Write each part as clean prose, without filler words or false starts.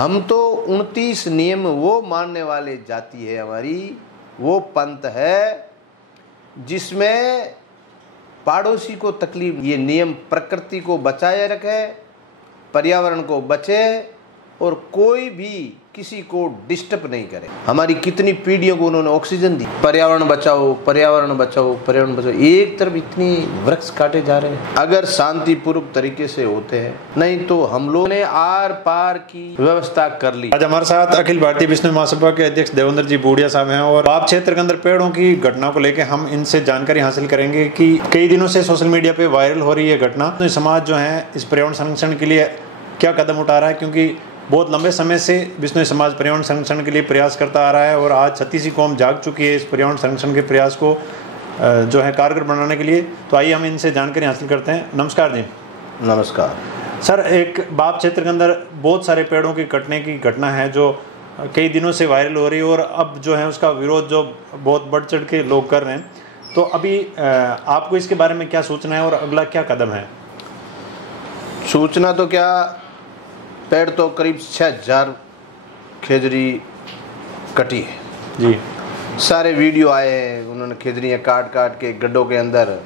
हम तो 29 नियम वो मानने वाले जाति है हमारी, वो पंथ है जिसमें पड़ोसी को तकलीफ, ये नियम प्रकृति को बचाए रखे, पर्यावरण को बचे और कोई भी किसी को डिस्टर्ब नहीं करे। हमारी कितनी पीढ़ियों को उन्होंने ऑक्सीजन दी। पर्यावरण बचाओ, पर्यावरण बचाओ, पर्यावरण बचाओ। एक तरफ इतनी वृक्ष काटे जा रहे हैं। अगर शांतिपूर्वक तरीके से होते हैं, नहीं तो हम लोग ने आर पार की व्यवस्था कर ली। आज हमारे साथ अखिल भारतीय विष्णु महासभा के अध्यक्ष देवेंद्र जी बूढ़िया साहब हैं और आप क्षेत्र के अंदर पेड़ों की घटना को लेकर हम इनसे जानकारी हासिल करेंगे कि कई दिनों से सोशल मीडिया पे वायरल हो रही है घटना। तो समाज जो है इस पर्यावरण संरक्षण के लिए क्या कदम उठा रहा है, क्योंकि बहुत लंबे समय से विष्णु समाज पर्यावरण संरक्षण के लिए प्रयास करता आ रहा है और आज 36 कौम जाग चुकी है इस पर्यावरण संरक्षण के प्रयास को जो है कारगर बनाने के लिए। तो आइए हम इनसे जानकारी हासिल करते हैं। नमस्कार जी। नमस्कार सर, एक बाप क्षेत्र के अंदर बहुत सारे पेड़ों की कटने की घटना है जो कई दिनों से वायरल हो रही है और अब जो है उसका विरोध जो बहुत बढ़ चढ़ के लोग कर रहे हैं। तो अभी आपको इसके बारे में क्या सूचना है और अगला क्या कदम है? सूचना तो क्या, पेड़ तो करीब 6000 खेजड़ी कटी है जी। सारे वीडियो आए हैं, उन्होंने खेजड़ियाँ काट काट के गड्ढों के अंदर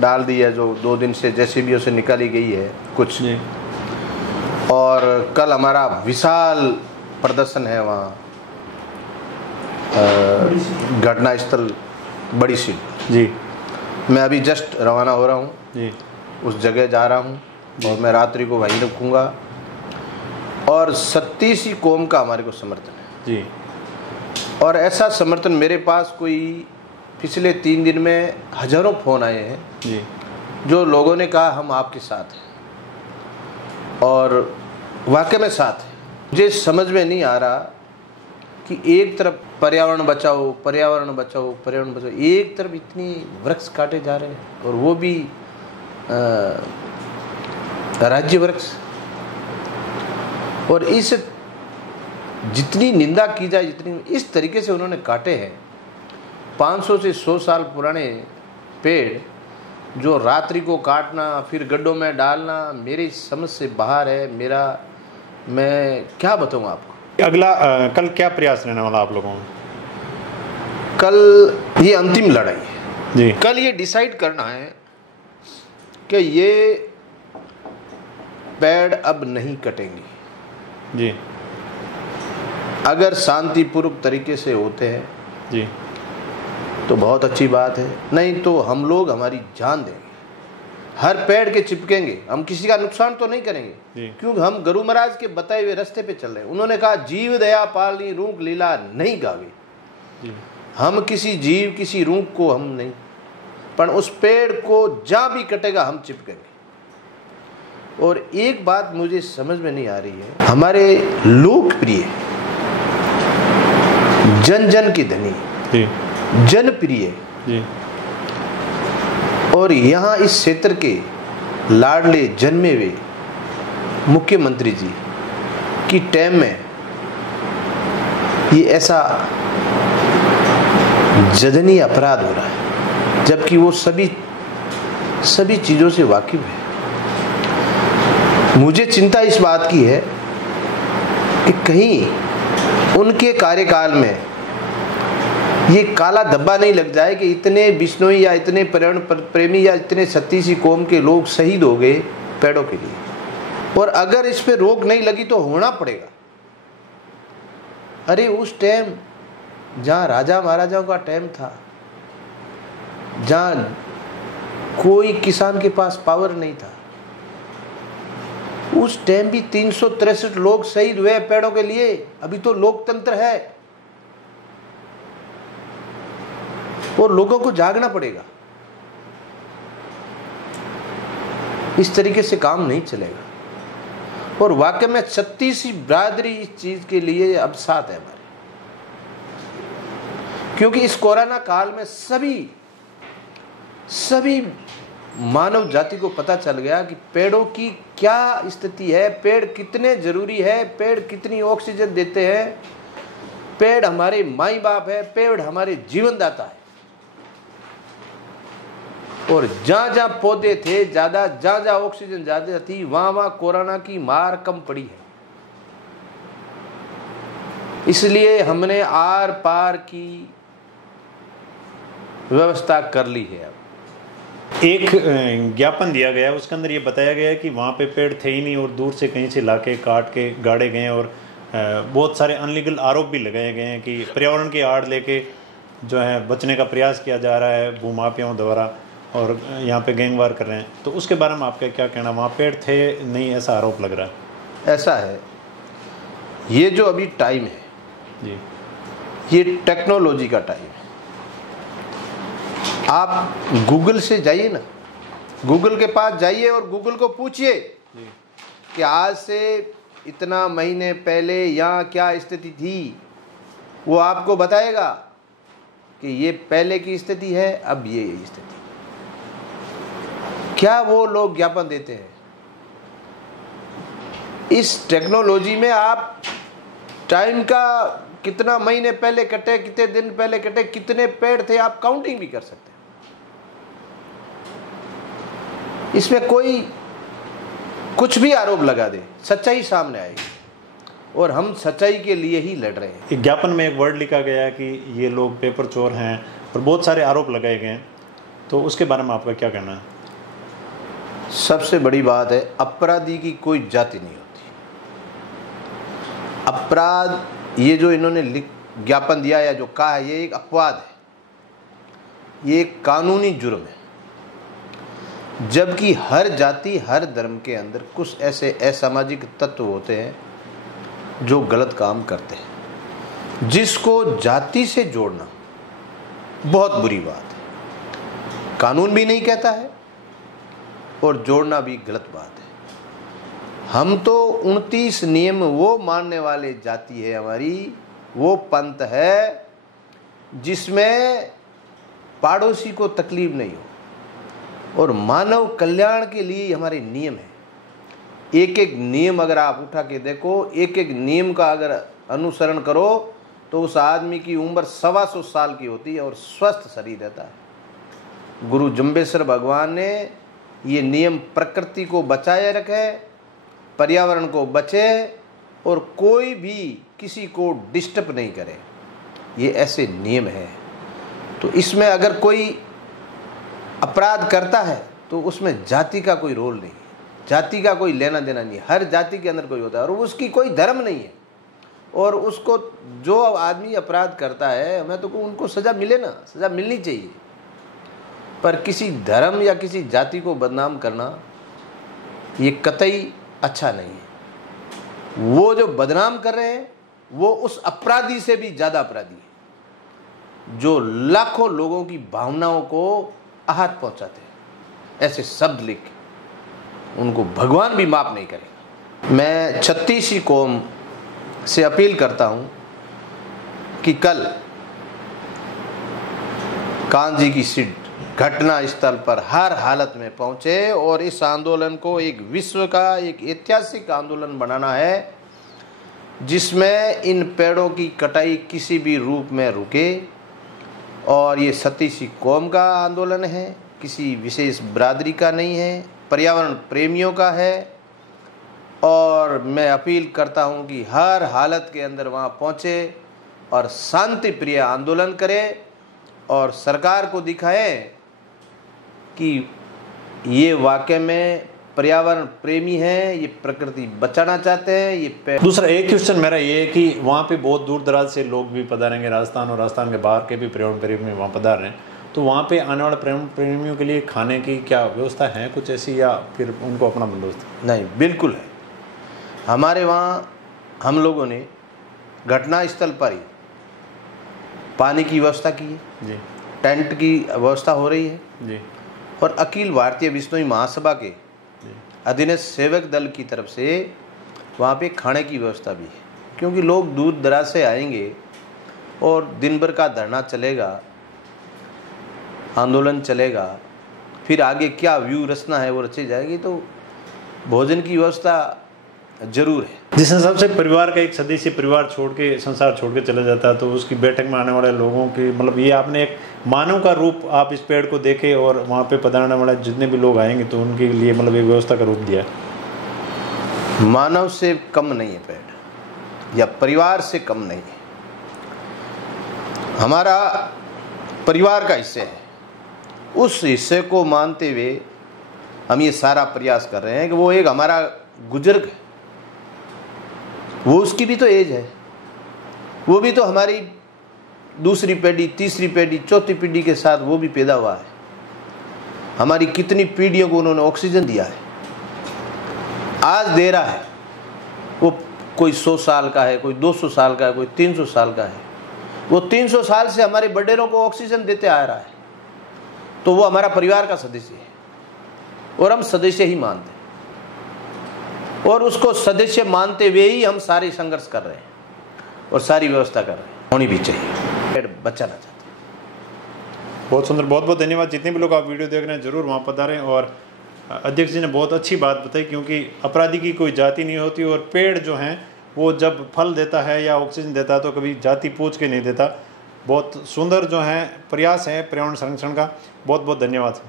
डाल दी है, जो 2 दिन से जेसीबीओ से निकाली गई है कुछ जी। और कल हमारा विशाल प्रदर्शन है वहाँ घटना स्थल बड़ी सी जी। मैं अभी जस्ट रवाना हो रहा हूँ जी, उस जगह जा रहा हूँ और मैं रात्रि को वहीं रुकूँगा। और 37 कौम का हमारे को समर्थन है जी। और ऐसा समर्थन मेरे पास कोई पिछले 3 दिन में हजारों फ़ोन आए हैं जी, जो लोगों ने कहा हम आपके साथ हैं और वाकई में साथ हैं। मुझे समझ में नहीं आ रहा कि एक तरफ पर्यावरण बचाओ, पर्यावरण बचाओ, पर्यावरण बचाओ, एक तरफ इतनी वृक्ष काटे जा रहे हैं और वो भी राज्य वृक्ष। और इस जितनी निंदा की जाए, जितनी इस तरीके से उन्होंने काटे हैं 500 से 100 साल पुराने पेड़ जो रात्रि को काटना फिर गड्ढों में डालना मेरी समझ से बाहर है। मैं क्या बताऊँ आपको। अगला कल क्या प्रयास रहने वाला आप लोगों में? कल ये अंतिम लड़ाई है जी। कल ये डिसाइड करना है कि ये पेड़ अब नहीं कटेंगे जी। अगर शांतिपूर्वक तरीके से होते हैं जी तो बहुत अच्छी बात है, नहीं तो हम लोग हमारी जान देंगे, हर पेड़ के चिपकेंगे। हम किसी का नुकसान तो नहीं करेंगे क्योंकि हम गुरु महाराज के बताए हुए रास्ते पे चल रहे हैं। उन्होंने कहा जीव दया पालनी रूख लीला नहीं गावे। हम किसी जीव किसी रूख को हम नहीं, पर उस पेड़ को जहाँ भी कटेगा हम चिपकेंगे। और एक बात मुझे समझ में नहीं आ रही है, हमारे लोकप्रिय जन जन की धनी जनप्रिय और यहाँ इस क्षेत्र के लाडले जन्मे हुए मुख्यमंत्री जी की टाइम में ये ऐसा जघन्य अपराध हो रहा है, जबकि वो सभी चीज़ों से वाकिफ है। मुझे चिंता इस बात की है कि कहीं उनके कार्यकाल में ये काला धब्बा नहीं लग जाए कि इतने बिश्नोई या इतने पर्यावरण प्रेमी या इतने 36 कौम के लोग शहीद हो गए पेड़ों के लिए। और अगर इस पे रोक नहीं लगी तो होना पड़ेगा। अरे उस टाइम जहाँ राजा महाराजाओं का टाइम था, जहाँ कोई किसान के पास पावर नहीं था, उस टाइम भी 363 लोग शहीद हुए पेड़ों के लिए। अभी तो लोकतंत्र है और लोगों को जागना पड़ेगा। इस तरीके से काम नहीं चलेगा। और वाकई में 36 बिरादरी इस चीज के लिए अब साथ है हमारे, क्योंकि इस कोरोना काल में सभी मानव जाति को पता चल गया कि पेड़ों की क्या स्थिति है, पेड़ कितने जरूरी है, पेड़ कितनी ऑक्सीजन देते हैं, पेड़ हमारे माई बाप है, पेड़ हमारे जीवनदाता है। और जहाँ जहाँ पौधे थे जहाँ जहाँ ऑक्सीजन ज़्यादा थी वहाँ कोरोना की मार कम पड़ी है। इसलिए हमने आर पार की व्यवस्था कर ली है। अब एक ज्ञापन दिया गया, उसके अंदर ये बताया गया कि वहाँ पे पेड़ थे ही नहीं और दूर से कहीं से लाके काट के गाड़े गए और बहुत सारे अनलीगल आरोप भी लगाए गए हैं कि पर्यावरण की आड़ लेके जो है बचने का प्रयास किया जा रहा है भूमाफियाओं द्वारा और यहाँ पे गैंगवार कर रहे हैं। तो उसके बारे में आपका क्या कहना, वहाँ पेड़ थे नहीं ऐसा आरोप लग रहा है? ऐसा है, ये जो अभी टाइम है जी, ये टेक्नोलॉजी का टाइम है। आप गूगल से जाइए ना, गूगल के पास जाइए और गूगल को पूछिए कि आज से इतना महीने पहले यहाँ क्या स्थिति थी। वो आपको बताएगा कि ये पहले की स्थिति है, अब ये स्थिति। क्या वो लोग ज्ञापन देते हैं? इस टेक्नोलॉजी में आप टाइम का कितना महीने पहले कटे, कितने दिन पहले कटे, कितने पेड़ थे, आप काउंटिंग भी कर सकते हैं। इसमें कोई कुछ भी आरोप लगा दे, सच्चाई सामने आएगी और हम सच्चाई के लिए ही लड़ रहे हैं। ज्ञापन में एक वर्ड लिखा गया है कि ये लोग पेपर चोर हैं और बहुत सारे आरोप लगाए गए हैं, तो उसके बारे में आपका क्या कहना है? सबसे बड़ी बात है, अपराधी की कोई जाति नहीं होती। अपराध, ये जो इन्होंने ज्ञापन दिया या जो कहा है, ये एक अपवाद है, ये एक कानूनी जुर्म है। जबकि हर जाति, हर धर्म के अंदर कुछ ऐसे असामाजिक तत्व होते हैं जो गलत काम करते हैं, जिसको जाति से जोड़ना बहुत बुरी बात है। कानून भी नहीं कहता है और जोड़ना भी गलत बात है। हम तो 29 नियम वो मानने वाले जाति है हमारी, वो पंथ है जिसमें पड़ोसी को तकलीफ नहीं हो और मानव कल्याण के लिए हमारे नियम है। एक एक नियम अगर आप उठा के देखो, एक एक नियम का अगर अनुसरण करो तो उस आदमी की उम्र 125 साल की होती है और स्वस्थ शरीर रहता है। गुरु जम्बेश्वर भगवान ने ये नियम प्रकृति को बचाए रखे, पर्यावरण को बचे और कोई भी किसी को डिस्टर्ब नहीं करे, ये ऐसे नियम है। तो इसमें अगर कोई अपराध करता है तो उसमें जाति का कोई रोल नहीं, जाति का कोई लेना देना नहीं। हर जाति के अंदर कोई होता है और उसकी कोई धर्म नहीं है। और उसको जो आदमी अपराध करता है, मैं तो उनको सज़ा मिले ना, सज़ा मिलनी चाहिए। पर किसी धर्म या किसी जाति को बदनाम करना ये कतई अच्छा नहीं है। वो जो बदनाम कर रहे हैं वो उस अपराधी से भी ज़्यादा अपराधी है जो लाखों लोगों की भावनाओं को आहत पहुंचाते हैं। ऐसे शब्द लिख उनको भगवान भी माफ नहीं करेगा। मैं 36 कौम से अपील करता हूं कि कल कांजी की सीट घटना स्थल पर हर हालत में पहुंचे और इस आंदोलन को एक विश्व का एक ऐतिहासिक आंदोलन बनाना है, जिसमें इन पेड़ों की कटाई किसी भी रूप में रुके। और ये 37 कौम का आंदोलन है, किसी विशेष बिरादरी का नहीं है, पर्यावरण प्रेमियों का है। और मैं अपील करता हूं कि हर हालत के अंदर वहां पहुंचे और शांति प्रिय आंदोलन करें और सरकार को दिखाएं कि ये वाकई में पर्यावरण प्रेमी हैं, ये प्रकृति बचाना चाहते हैं। ये दूसरा एक क्वेश्चन मेरा ये है कि वहाँ पे बहुत दूर दराज से लोग भी पधारेंगे, राजस्थान और राजस्थान के बाहर के भी पर्यावरण प्रेमी वहाँ पधार रहे हैं, तो वहाँ पे आने वाले पर्यावरण प्रेमियों के लिए खाने की क्या व्यवस्था है कुछ ऐसी, या फिर उनको अपना बंदोबस्त? नहीं, बिल्कुल है। हमारे वहाँ हम लोगों ने घटना स्थल पर ही पानी की व्यवस्था की है जी, टेंट की व्यवस्था हो रही है जी, और अखिल भारतीय विश्नोई महासभा के अधीनस्थ सेवक दल की तरफ से वहाँ पे खाने की व्यवस्था भी है। क्योंकि लोग दूर दराज से आएंगे और दिन भर का धरना चलेगा, आंदोलन चलेगा, फिर आगे क्या व्यू रचना है वो रची जाएगी, तो भोजन की व्यवस्था जरूर है। जिस हिसाब से परिवार का एक सदस्य परिवार छोड़ के, संसार छोड़ के चला जाता है, तो उसकी बैठक में आने वाले लोगों की मतलब ये आपने एक मानव का रूप आप इस पेड़ को देखे और वहाँ पे पधारने वाले जितने भी लोग आएंगे तो उनके लिए मतलब एक व्यवस्था का रूप दिया। मानव से कम नहीं है पेड़, या परिवार से कम नहीं है। हमारा परिवार का हिस्सा है, उस हिस्से को मानते हुए हम ये सारा प्रयास कर रहे हैं कि वो एक हमारा बुजुर्ग है, वो उसकी भी तो एज है, वो भी तो हमारी दूसरी पीढ़ी, तीसरी पीढ़ी, चौथी पीढ़ी के साथ वो भी पैदा हुआ है। हमारी कितनी पीढ़ियों को उन्होंने ऑक्सीजन दिया है, आज दे रहा है। वो कोई 100 साल का है, कोई 200 साल का है, कोई 300 साल का है। वो 300 साल से हमारे बड़ेरों को ऑक्सीजन देते आ रहा है, तो वो हमारा परिवार का सदस्य है और हम सदस्य ही मानते हैं, और उसको सदस्य मानते हुए ही हम सारे संघर्ष कर रहे हैं और सारी व्यवस्था कर रहे हैं। होनी भी चाहिए, बचाना चाहते हैं। बहुत सुंदर, बहुत बहुत धन्यवाद। जितने भी लोग आप वीडियो देख रहे हैं जरूर वहाँ पधारें। और अध्यक्ष जी ने बहुत अच्छी बात बताई, क्योंकि अपराधी की कोई जाति नहीं होती, और पेड़ जो हैं वो जब फल देता है या ऑक्सीजन देता है तो कभी जाति पूछ के नहीं देता। बहुत सुंदर जो है प्रयास है पर्यावरण संरक्षण का। बहुत बहुत धन्यवाद।